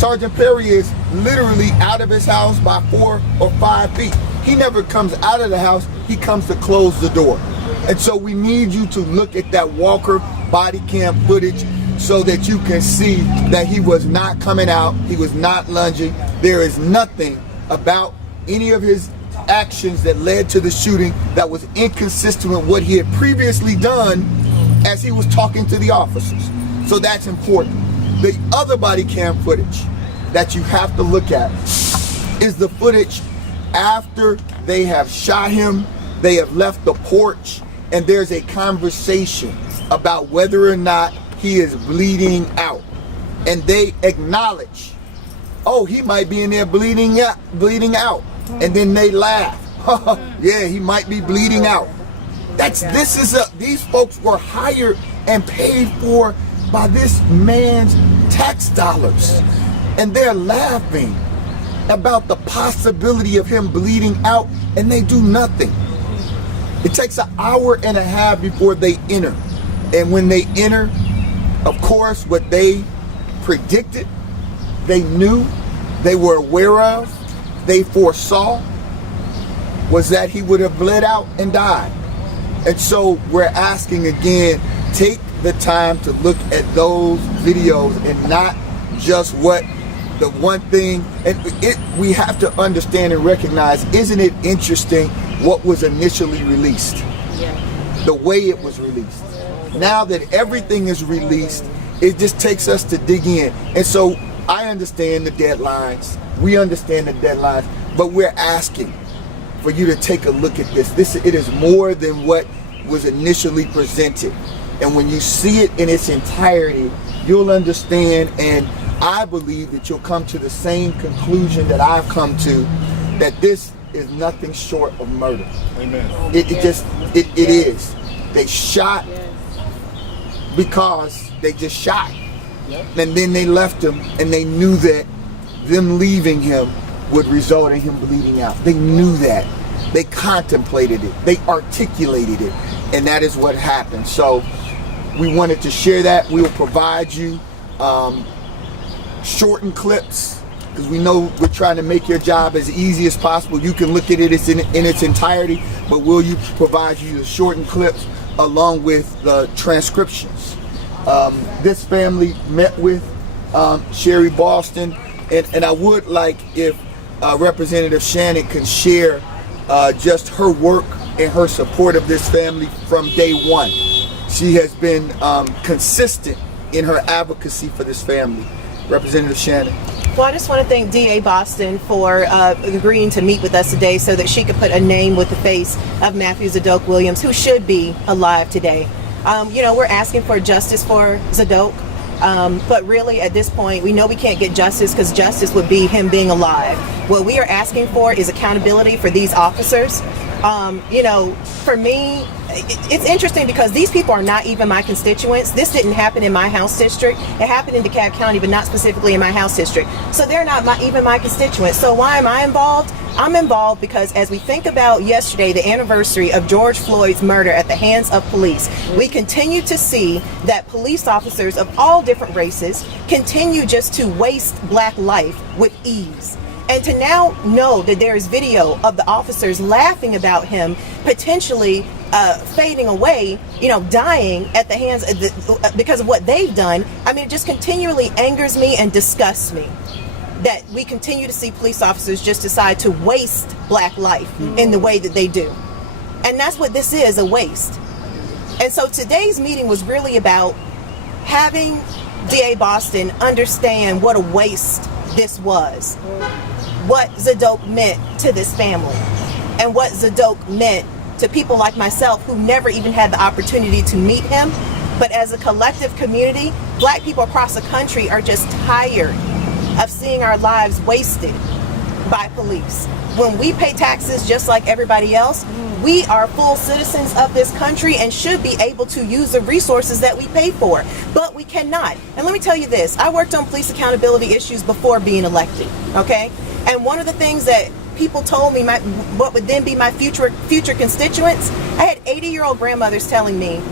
Sergeant Perry is literally out of his house by 4 or 5 feet. He never comes out of the house, he comes to close the door. And so we need you to look at that Walker body cam footage so that you can see that he was not coming out, he was not lunging. There is nothing about any of his actions that led to the shooting that was inconsistent with what he had previously done as he was talking to the officers. So that's important. The other body cam footage that you have to look at is the footage after they have shot him, they have left the porch, and there's a conversation about whether or not he is bleeding out. And they acknowledge, oh, he might be in there bleeding out. And then they laugh. Yeah, he might be bleeding out. These folks were hired and paid for by this man's tax dollars. And they're laughing about the possibility of him bleeding out, and they do nothing. It takes an hour and a half before they enter. And when they enter, of course, what they predicted, they knew, they were aware of, they foresaw, was that he would have bled out and died. And so we're asking again, take the time to look at those videos and not just what the one thing, and we have to understand and recognize, isn't it interesting what was initially released? Yeah. The way it was released. Now that everything is released, it just takes us to dig in. And so I understand the deadlines. We understand the deadlines, but we're asking for you to take a look at this. It is more than what was initially presented. And when you see it in its entirety, you'll understand, and I believe that you'll come to the same conclusion that I've come to, that this is nothing short of murder. Amen. It is. They shot because they just shot. And then they left him, and they knew that them leaving him would result in him bleeding out. They knew that. They contemplated it. They articulated it. And that is what happened. So we wanted to share that. We will provide you shortened clips, because we know we're trying to make your job as easy as possible. You can look at it in its entirety, but will you provide you the shortened clips along with the transcriptions. This family met with Sherry Boston, and I would like if Representative Shannon can share just her work and her support of this family from day one. She has been consistent in her advocacy for this family. Representative Shannon. Well, I just want to thank DA Boston for agreeing to meet with us today so that she could put a name with the face of Matthew Zadok Williams, who should be alive today. We're asking for justice for Zadok, but really at this point, we know we can't get justice because justice would be him being alive. What we are asking for is accountability for these officers. For me, it's interesting because these people are not even my constituents. This didn't happen in my House district. It happened in DeKalb County, but not specifically in my House district. So they're not even my constituents. So why am I involved? I'm involved because as we think about yesterday, the anniversary of George Floyd's murder at the hands of police, we continue to see that police officers of all different races continue just to waste Black life with ease. And to now know that there is video of the officers laughing about him potentially fading away, dying at the hands of because of what they've done. I mean, it just continually angers me and disgusts me that we continue to see police officers just decide to waste Black life in the way that they do. And that's what this is, a waste. And so today's meeting was really about having DA Boston understand what a waste this was. What Zadok meant to this family, and what Zadok meant to people like myself who never even had the opportunity to meet him. But as a collective community, Black people across the country are just tired of seeing our lives wasted by police. When we pay taxes just like everybody else, we are full citizens of this country and should be able to use the resources that we pay for, but we cannot. And let me tell you this, I worked on police accountability issues before being elected, okay? And one of the things that people told me, what would then be my future constituents, I had 80-year-old grandmothers telling me,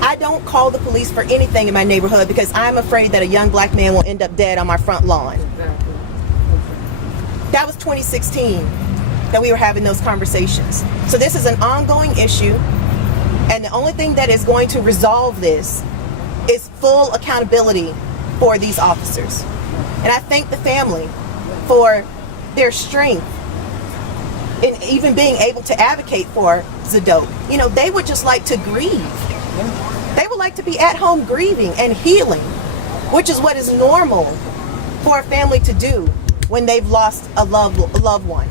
I don't call the police for anything in my neighborhood because I'm afraid that a young black man will end up dead on my front lawn. That was 2016 that we were having those conversations. So this is an ongoing issue, and the only thing that is going to resolve this is full accountability for these officers. And I thank the family for their strength in even being able to advocate for Zadok. You know, they would just like to grieve. They would like to be at home grieving and healing, which is what is normal for a family to do when they've lost a loved one.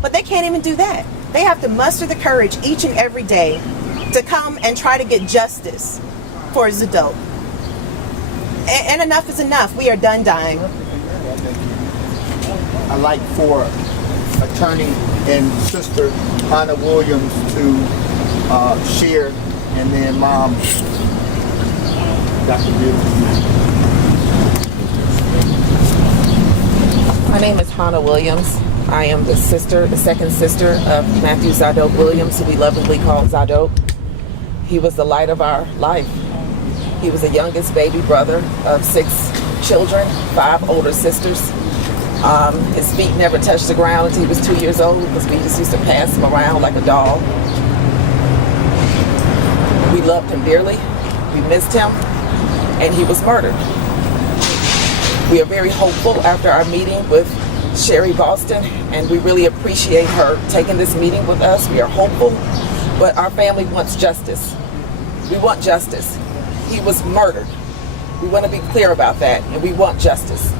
But they can't even do that. They have to muster the courage each and every day to come and try to get justice for Zadok. And enough is enough. We are done dying. I'd like for attorney and sister Hannah Williams to share, and then mom, Dr. Williams. My name is Hannah Williams. I am the second sister of Matthew Zadok Williams, who we lovingly call Zadok. He was the light of our life. He was the youngest baby brother of 6 children, 5 older sisters. His feet never touched the ground until he was 2 years old because we just used to pass him around like a doll. We loved him dearly. We missed him, and he was murdered. We are very hopeful after our meeting with Sherry Boston, and we really appreciate her taking this meeting with us. We are hopeful, but our family wants justice. We want justice. He was murdered. We want to be clear about that, and we want justice.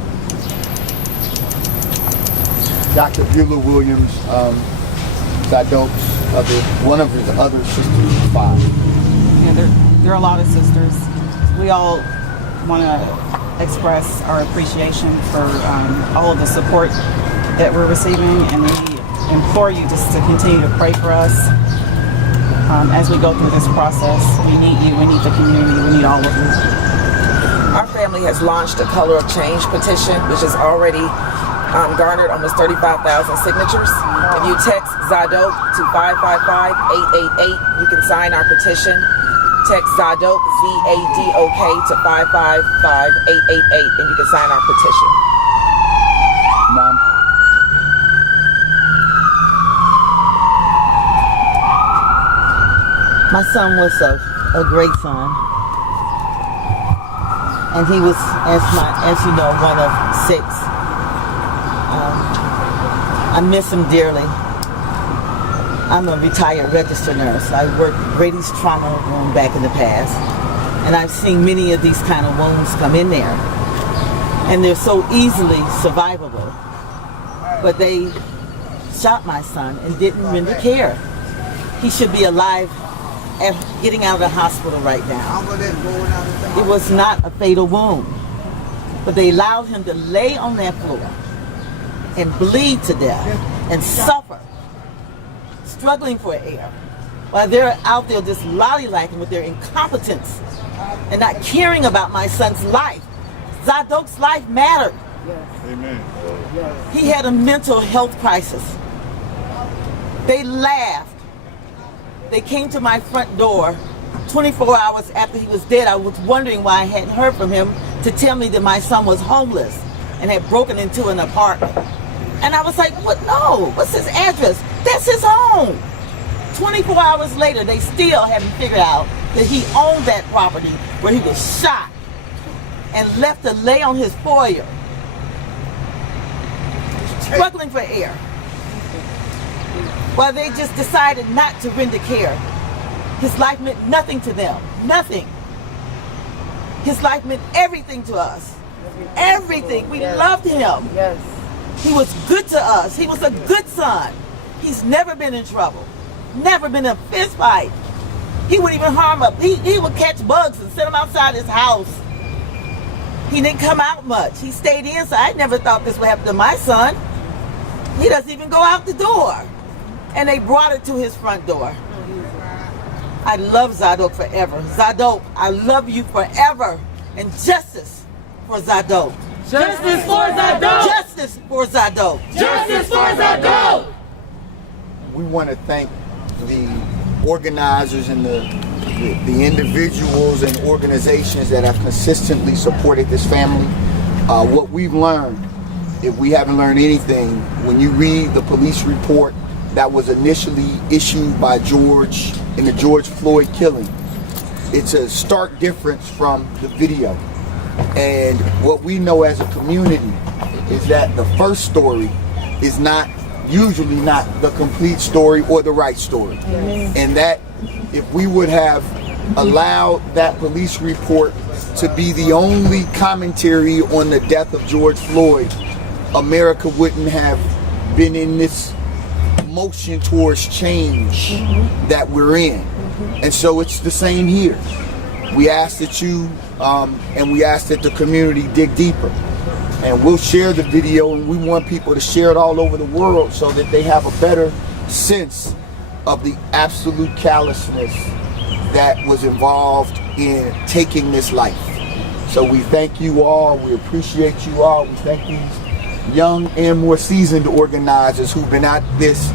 Dr. Beulah Williams, Zadok's one of his other sisters, 5. Yeah, there are a lot of sisters. We all want to express our appreciation for all of the support that we're receiving, and we implore you just to continue to pray for us as we go through this process. We need you, we need the community, we need all of you. Our family has launched a Color of Change petition, which has already garnered almost 35,000 signatures. If you text Zadok to 555-888, you can sign our petition. Text Zadok, Z-A-D-O-K, to 555-888, and you can sign our petition. Mom. My son was a great son, and he was, as you know, one of 6. I miss him dearly. I'm a retired registered nurse. I worked Brady's trauma room back in the past, and I've seen many of these kind of wounds come in there, and they're so easily survivable. But they shot my son and didn't really care. He should be alive and getting out of the hospital right now. It was not a fatal wound, but they allowed him to lay on that floor and bleed to death and suffer, struggling for air, while they're out there just lollygaging with their incompetence and not caring about my son's life. Zadok's life mattered. Amen. He had a mental health crisis. They laughed. They came to my front door 24 hours after he was dead. I was wondering why I hadn't heard from him to tell me that my son was homeless and had broken into an apartment. And I was like, what? No, what's his address? That's his home. 24 hours later, they still haven't figured out that he owned that property where he was shot and left to lay on his foyer, struggling for air, while they just decided not to render care. His life meant nothing to them, nothing. His life meant everything to us, everything. We loved him. He was good to us. He was a good son. He's never been in trouble, never been in a fist fight. He wouldn't even harm us. He would catch bugs and set them outside his house. He didn't come out much. He stayed inside. I never thought this would happen to my son. He doesn't even go out the door. And they brought it to his front door. I love Zadok forever. Zadok, I love you forever. And justice for Zadok. Justice for Zadok! Justice for Zadok! Justice for Zadok! We want to thank the organizers and the the individuals and organizations that have consistently supported this family. What we've learned, if we haven't learned anything, when you read the police report that was initially issued by George in the George Floyd killing, it's a stark difference from the video. And what we know as a community is that the first story is usually not the complete story or the right story. And that if we would have allowed that police report to be the only commentary on the death of George Floyd, America wouldn't have been in this motion towards change that we're in. And so it's the same here. We ask that you and we ask that the community dig deeper. And we'll share the video, and we want people to share it all over the world so that they have a better sense of the absolute callousness that was involved in taking this life. So we thank you all. We appreciate you all. We thank these young and more seasoned organizers who've been at this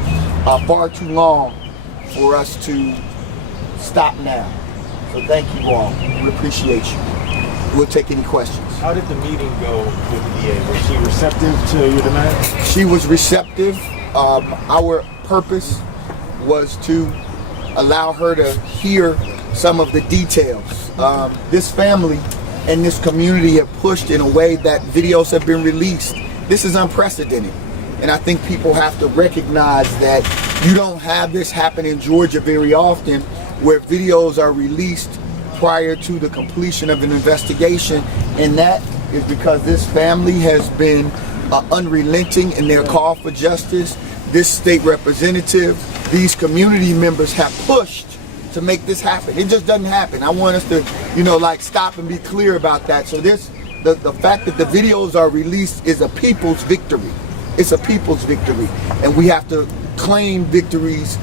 far too long for us to stop now. So thank you all. We appreciate you. We'll take any questions. How did the meeting go with the DA? Was she receptive to your demands? She was receptive. Our purpose was to allow her to hear some of the details. This family and this community have pushed in a way that videos have been released. This is unprecedented. And I think people have to recognize that you don't have this happen in Georgia very often, where videos are released prior to the completion of an investigation. And that is because this family has been unrelenting in their call for justice. This state representative, these community members have pushed to make this happen. It just doesn't happen. I want us to, stop and be clear about that. So the fact that the videos are released is a people's victory. It's a people's victory. And we have to claim victories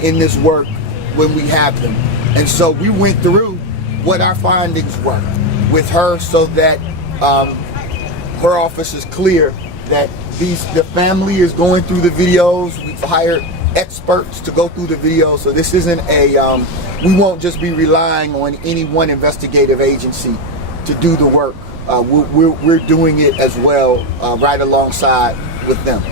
in this work when we have them. And so we went through what our findings were with her so that her office is clear that the family is going through the videos. We've hired experts to go through the videos. So this isn't we won't just be relying on any one investigative agency to do the work. We're doing it as well, right alongside with them.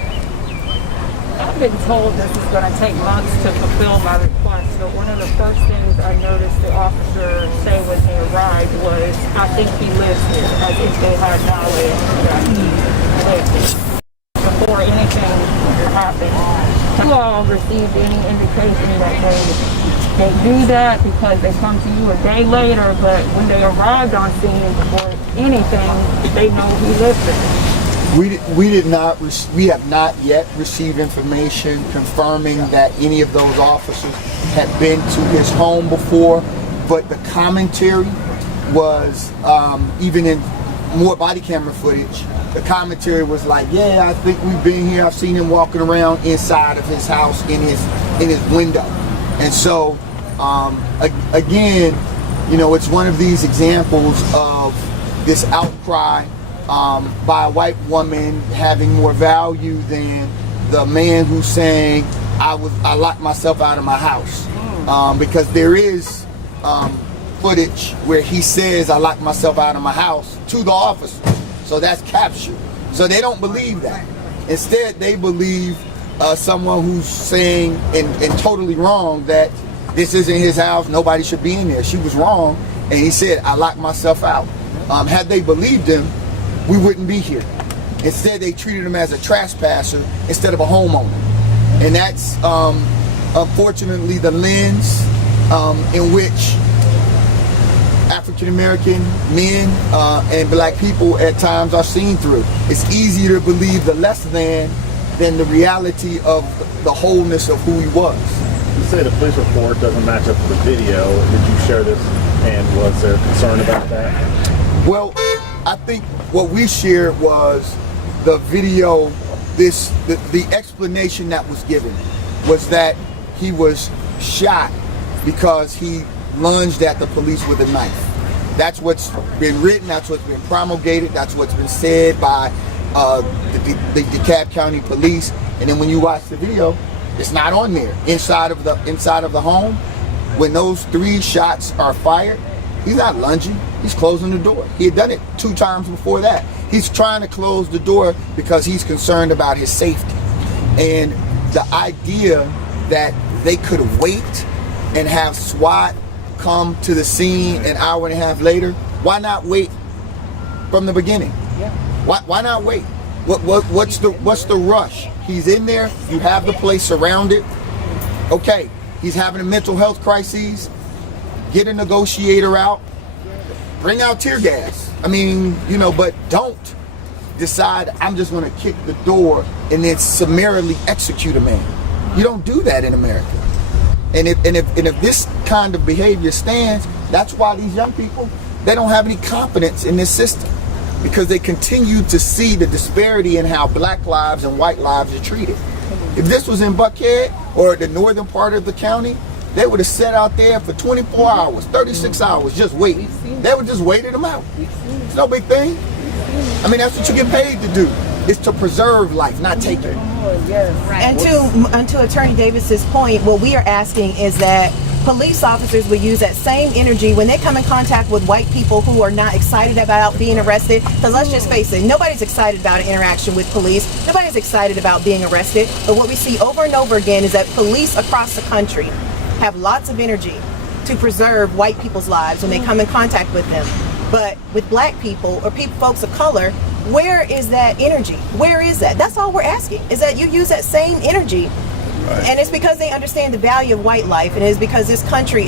I've been told this is going to take months to fulfill my request, but one of the first things I noticed the officer say when he arrived was, I think he lives here, as if they had knowledge that he lived here before anything happened. Have you all received any indication that they do that because they come to you a day later, but when they arrived on scene before anything, they know he lives there? We have not yet received information confirming that any of those officers had been to his home before, but the commentary was, even in more body camera footage, the commentary was like, yeah, I think we've been here. I've seen him walking around inside of his house in his window. And so, again, it's one of these examples of this outcry by a white woman having more value than the man who's saying, I locked myself out of my house. Because there is footage where he says, I locked myself out of my house to the officer. So that's captured. So they don't believe that. Instead, they believe someone who's saying, and totally wrong, that this isn't his house, nobody should be in there. She was wrong, and he said, I locked myself out. Had they believed him, we wouldn't be here. Instead, they treated him as a trespasser instead of a homeowner. And that's unfortunately the lens in which African American men and black people at times are seen through. It's easier to believe the less than the reality of the wholeness of who he was. You say the police report doesn't match up with the video. Did you share this, and was there concern about that? Well, I think what we shared was the video, the explanation that was given was that he was shot because he lunged at the police with a knife. That's what's been written, that's what's been promulgated, that's what's been said by the DeKalb County Police. And then when you watch the video, it's not on there. Inside of the home, when those 3 shots are fired, he's not lunging, he's closing the door. He had done it 2 times before that. He's trying to close the door because he's concerned about his safety. And the idea that they could wait and have SWAT come to the scene an hour and a half later, why not wait from the beginning? Why not wait? What's the rush? He's in there, you have the place surrounded. Okay, he's having a mental health crisis. Get a negotiator out. Bring out tear gas. I mean, but don't decide I'm just going to kick the door and then summarily execute a man. You don't do that in America. And if this kind of behavior stands, that's why these young people, they don't have any confidence in this system, because they continue to see the disparity in how black lives and white lives are treated. If this was in Buckhead or the northern part of the county, they would have sat out there for 24 hours, 36 hours, just waiting. They would just waited them out. It's no big thing. I mean, that's what you get paid to do, is to preserve life, not take it. And to Attorney Davis's point, what we are asking is that police officers will use that same energy when they come in contact with white people who are not excited about being arrested. Because let's just face it, nobody's excited about an interaction with police. Nobody's excited about being arrested. But what we see over and over again is that police across the country have lots of energy to preserve white people's lives when they come in contact with them. But with black people or folks of color, where is that energy? Where is that? That's all we're asking, is that you use that same energy. Right. And it's because they understand the value of white life, and it's because this country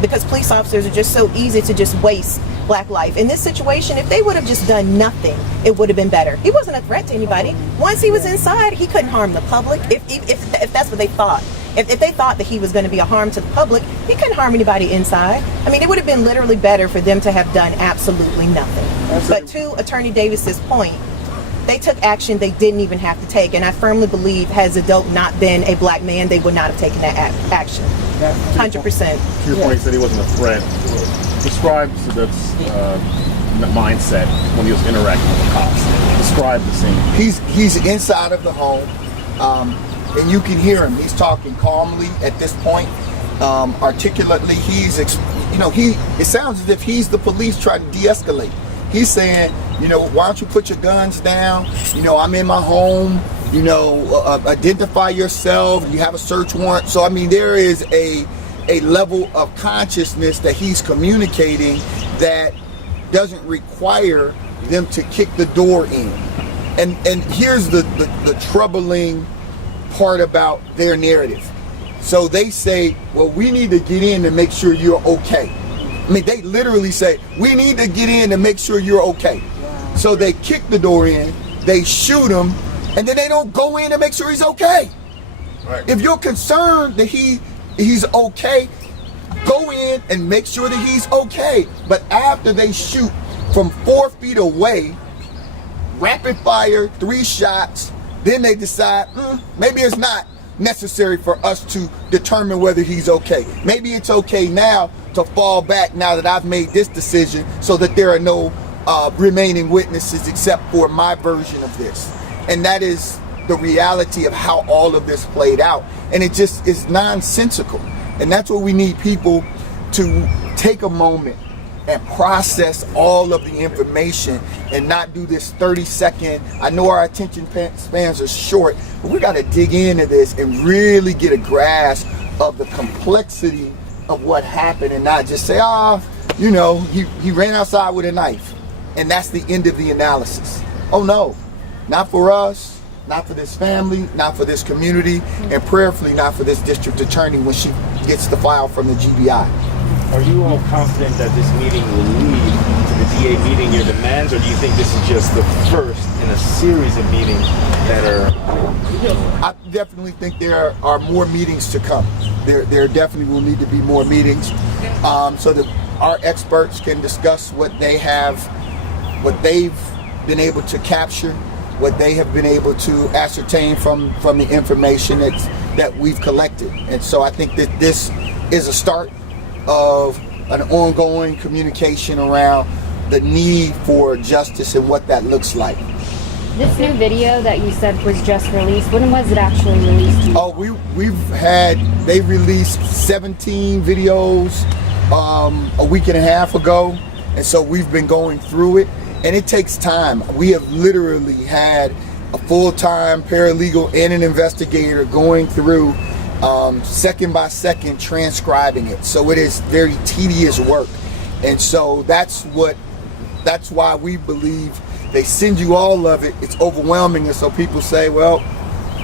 because police officers are just so easy to just waste black life. In this situation, if they would have just done nothing, it would have been better. He wasn't a threat to anybody. Once he was inside, he couldn't harm the public, if that's what they thought. If they thought that he was going to be a harm to the public, he couldn't harm anybody inside. I mean, it would have been literally better for them to have done absolutely nothing. But to Attorney Davis's point, they took action they didn't even have to take. And I firmly believe, had Zadok not been a black man, they would not have taken that action. 100%. To your point, he said he wasn't a threat. Describe Zadok's mindset when he was interacting with the cops. Describe the scene. He's inside of the home. And you can hear him. He's talking calmly at this point, articulately. It sounds as if he's the police trying to de-escalate. He's saying, why don't you put your guns down? I'm in my home. Identify yourself. You have a search warrant. So, I mean, there is a level of consciousness that he's communicating that doesn't require them to kick the door in. And here's the troubling part about their narrative. So they say, well, we need to get in to make sure you're okay. I mean, they literally say, we need to get in to make sure you're okay. So they kick the door in, they shoot him, and then they don't go in to make sure he's okay. Right. If you're concerned that he's okay, go in and make sure that he's okay. But after they shoot from 4 feet away, rapid fire, 3 shots, then they decide, maybe it's not necessary for us to determine whether he's okay. Maybe it's okay now to fall back now that I've made this decision so that there are no remaining witnesses except for my version of this. And that is the reality of how all of this played out. And it just is nonsensical. And that's what we need people to take a moment and process all of the information and not do this 30-second, I know our attention spans are short, but we got to dig into this and really get a grasp of the complexity of what happened and not just say, he ran outside with a knife and that's the end of the analysis. Oh no, not for us, not for this family, not for this community, and prayerfully not for this district attorney when she gets the file from the GBI. Are you all confident that this meeting will lead to the DA meeting your demands, or do you think this is just the first in a series of meetings that are... I definitely think there are more meetings to come. There definitely will need to be more meetings so that our experts can discuss what they've been able to capture, what they have been able to ascertain from the information that we've collected. And so I think that this is a start of an ongoing communication around the need for justice and what that looks like. This new video that you said was just released, when was it actually released to you? Oh, they released 17 videos a week and a half ago, and so we've been going through it, and it takes time. We have literally had a full-time paralegal and an investigator going through second by second transcribing it, so it is very tedious work. And so that's why we believe they send you all of it. It's overwhelming, and so people say, well,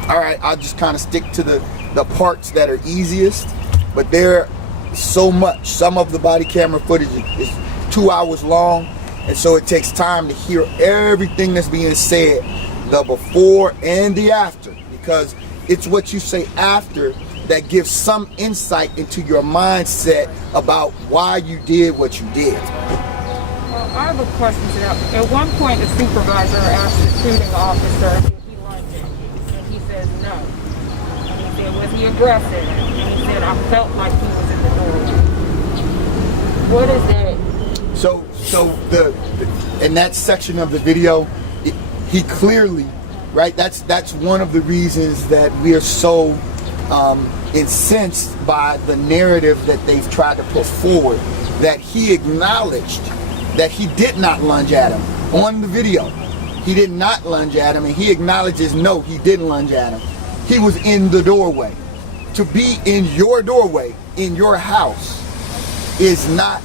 all right, I'll just kind of stick to the parts that are easiest. But there so much. Some of the body camera footage is 2 hours long, and so it takes time to hear everything that's being said, the before and the after, because it's what you say after that gives some insight into your mindset about why you did what you did. Well, I have a question to that. At one point, the supervisor asked the shooting officer if he lunged it, and he says no. And he said, was he aggressive? And he said, I felt like he was in the doorway. What is that? So in that section of the video, he clearly, right? That's one of the reasons that we are so incensed by the narrative that they've tried to put forward, that he acknowledged that he did not lunge at him on the video. He did not lunge at him, and he acknowledges, no, he didn't lunge at him. He was in the doorway. To be in your doorway, in your house, is not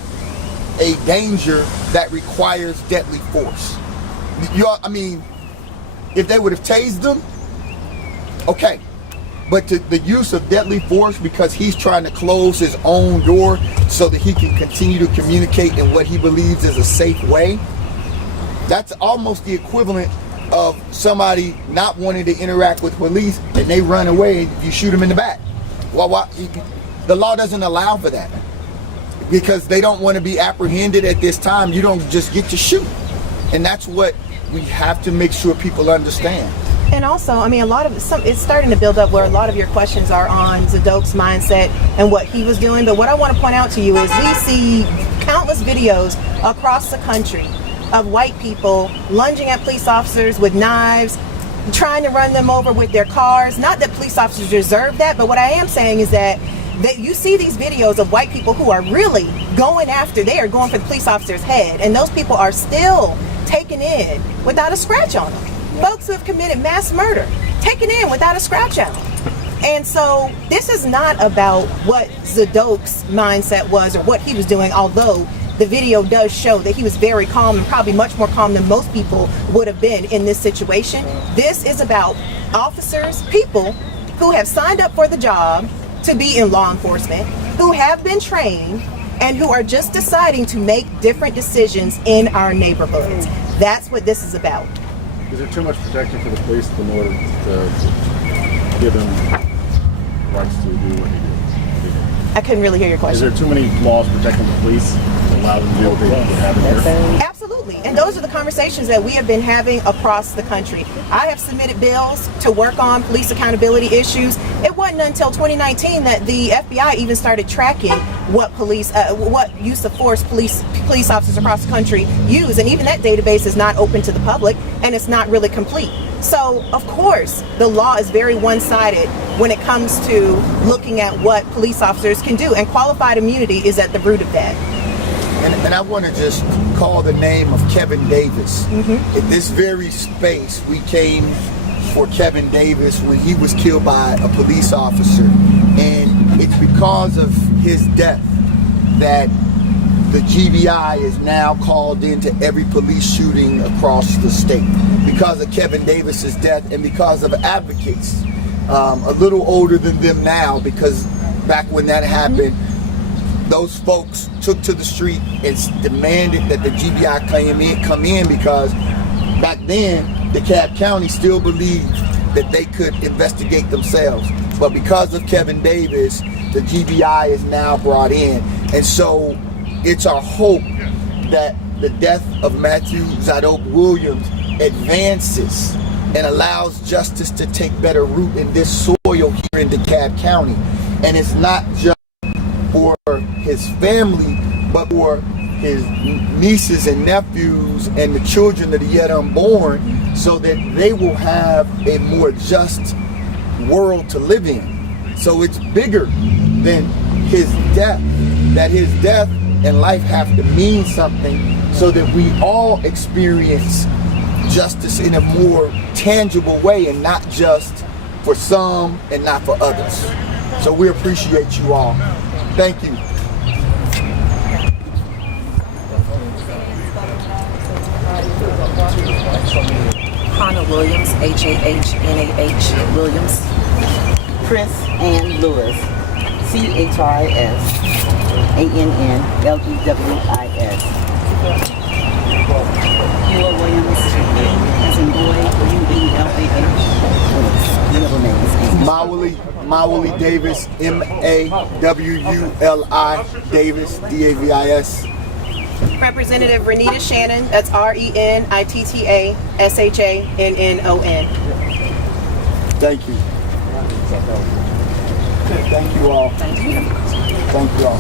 a danger that requires deadly force. I mean, if they would have tased him, okay. But the use of deadly force because he's trying to close his own door so that he can continue to communicate in what he believes is a safe way, that's almost the equivalent of somebody not wanting to interact with police and they run away and you shoot them in the back. Well, the law doesn't allow for that because they don't want to be apprehended at this time. You don't just get to shoot. And that's what we have to make sure people understand. And also, I mean, it's starting to build up where a lot of your questions are on Zadok's mindset and what he was doing. But what I want to point out to you is we see countless videos across the country of white people lunging at police officers with knives, trying to run them over with their cars. Not that police officers deserve that, but what I am saying is that you see these videos of white people who are really going for the police officer's head, and those people are still taken in without a scratch on them. Folks who have committed mass murder, taken in without a scratch on them. And so this is not about what Zadok's mindset was or what he was doing, although the video does show that he was very calm and probably much more calm than most people would have been in this situation. This is about officers, people who have signed up for the job to be in law enforcement, who have been trained, and who are just deciding to make different decisions in our neighborhoods. That's what this is about. Is there too much protection for the police in order to give them rights to do what they do? I couldn't really hear your question. Is there too many laws protecting the police to allow them to do what they have in here? Absolutely. And those are the conversations that we have been having across the country. I have submitted bills to work on police accountability issues. It wasn't until 2019 that the FBI even started tracking what use of force police officers across the country use. And even that database is not open to the public, and it's not really complete. So, of course, the law is very one-sided when it comes to looking at what police officers can do, and qualified immunity is at the root of that. And I want to just call the name of Kevin Davis. Mm-hmm. In this very space, we came for Kevin Davis when he was killed by a police officer. And it's because of his death that the GBI is now called into every police shooting across the state. Because of Kevin Davis's death and because of advocates, a little older than them now, because back when that happened, those folks took to the street and demanded that the GBI come in because back then DeKalb County still believed that they could investigate themselves. But because of Kevin Davis, the GBI is now brought in. And so it's our hope that the death of Matthew Zadok Williams advances and allows justice to take better root in this soil here in DeKalb County. And it's not just for his family, but for his nieces and nephews and the children that are yet unborn, so that they will have a more just world to live in. So it's bigger than his death, that his death and life have to mean something so that we all experience justice in a more tangible way and not just for some and not for others. So we appreciate you all. Thank you. Hannah Williams, H-A-H-N-A-H Williams. Chris Ann Lewis, CHRISANNLEWIS. Eula Williams, as in boy, U-E-L-A-H. Middle name is Ann. Mawuli Davis, M-A-W-U-L-I Davis, D-A-V-I-S. Representative Renita Shannon, that's R-E-N-I-T-T-A-S-H-A-N-N-O-N. Thank you. Thank you all. Thank you all.